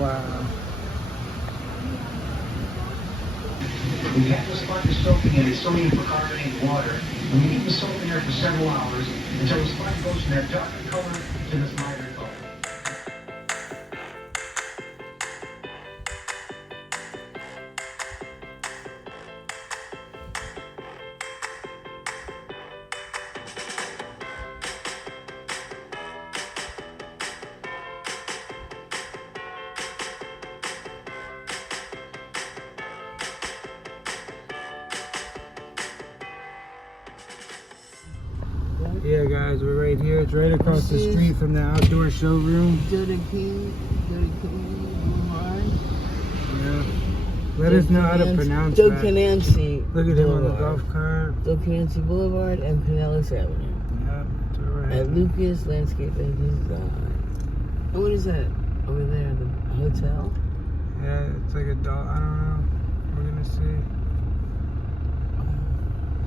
Wow. We have the sponge soaking in its sodium percarbonated water, and we leave the soap in there for several hours until the sponge goes from that darker color to this lighter color. Yeah, guys, we're right here. It's right across the street from the outdoor showroom. King Boulevard. Yeah. Let us know how to pronounce that. Dokanansi. Look at him on the golf cart. Dokanansi Boulevard and Pinellas Avenue. Yeah, it's alright. At Lucas Landscape and Design. And what is that over there? The hotel? Yeah, it's like a doll. I don't know. We're gonna see.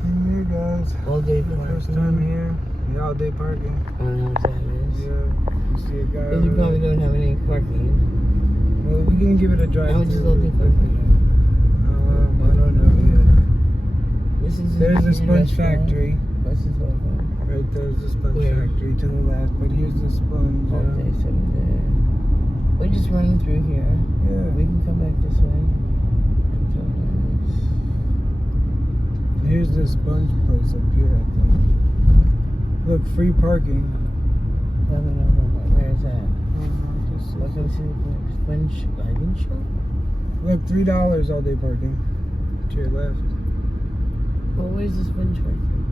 Here, guys. All day parking. First time here. Yeah, all day parking. I don't know what that is. Yeah. You see a guy. Because you probably don't have any parking. Well, we can give it a drive. How much is all day parking? I don't know yet. This is There's a sponge restaurant. factory. What's this one? Right there's the sponge Where? factory to the left, but here's the sponge. Okay, so there. We're just running through here. Yeah. We can come back this way. Here's the sponge place up here, I think. Look, free parking. No, where is that? Just Welcome to the Sponge Diving Shop? look, $3 all day parking. To your left. Well, where's the sponge parking?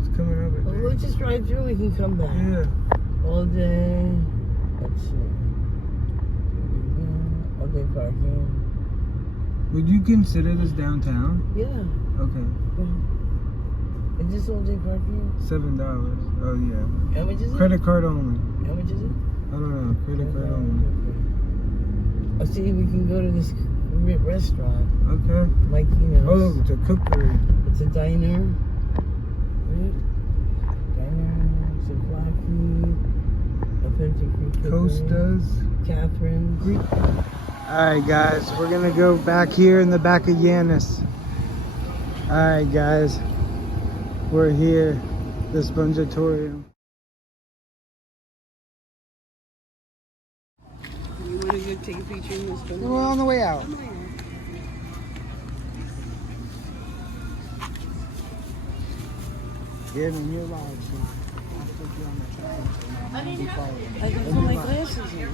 It's coming up. Well, we'll just drive through, we can come back. Yeah. All day. Let's see. All day parking. Would you consider this downtown? Yeah. Okay. Is this all day parking? $7. Oh yeah. How much is it? Credit card only. How much is it? I don't know. Credit card only. Oh, see, we can go to this restaurant. Okay. Mikey Oh, it's a cookery. It's a diner. Right? Diner. It's a Blackie. Authentic Cookery. Costas. Catherine's. Alright guys, we're gonna go back here in the back of Yanis. Alright guys, we're here, the Spongeatorium. You want to go take a picture in this one? We're on the way out. Yeah, man, you're live, so I'll put you on the track. I can put my glasses in.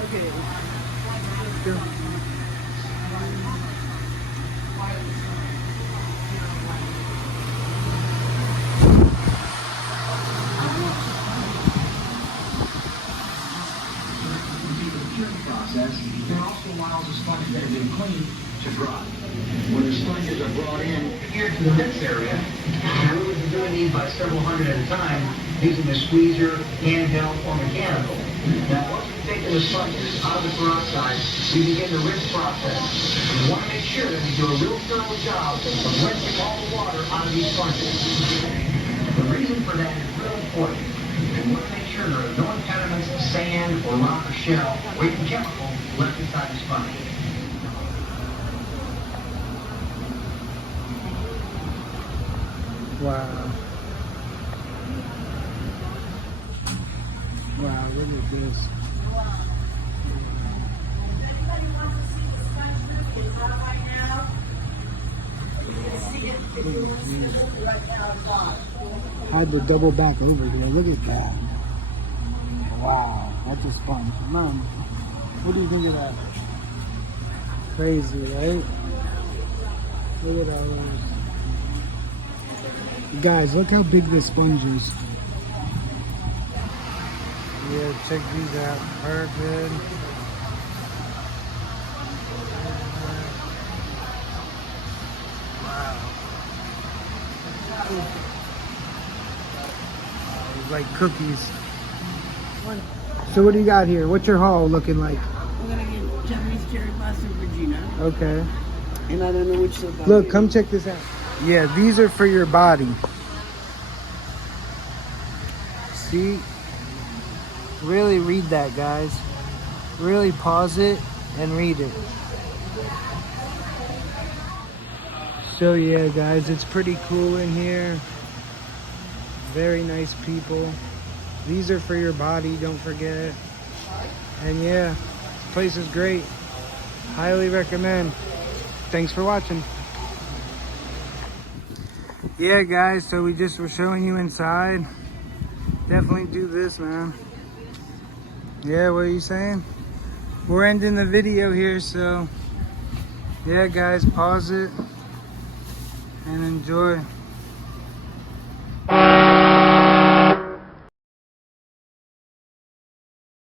Okay. Process, there also allows the sponge that have been cleaned to dry. When the sponges are brought in here to the mix area, and we would be doing these by several hundred at a time using the squeezer, handheld, or mechanical. Now, once we've taken the sponges out of the peroxide, we begin the rinse process. We want to make sure that we do a real thorough job of rinsing all the water out of these sponges. The reason for that is real important. We want to make sure there are no impediments to sand or rock or shell or even chemical left inside the sponge. Wow. Wow, look at this. I had to double back over here. Look at that. Wow, that's a sponge. Mom, what do you think of that? Crazy, right? Look at all those. Guys, look how big this sponge is. Yeah, check these out. Perfect. Wow. like cookies. One. So what do you got here? What's your haul looking like? We're gonna get Japanese cherry pasta for Gina. Okay. And I don't know which soap. Look, come check this out. Yeah, these are for your body. See? Really read that, guys. Really pause it and read it. So yeah, guys, it's pretty cool in here. Very nice people. These are for your body, don't forget. And yeah, this place is great. Highly recommend. Thanks for watching. Yeah, guys, so we just were showing you inside. Definitely do this, man. Yeah, what are you saying? We're ending the video here, so yeah, guys, pause it and enjoy.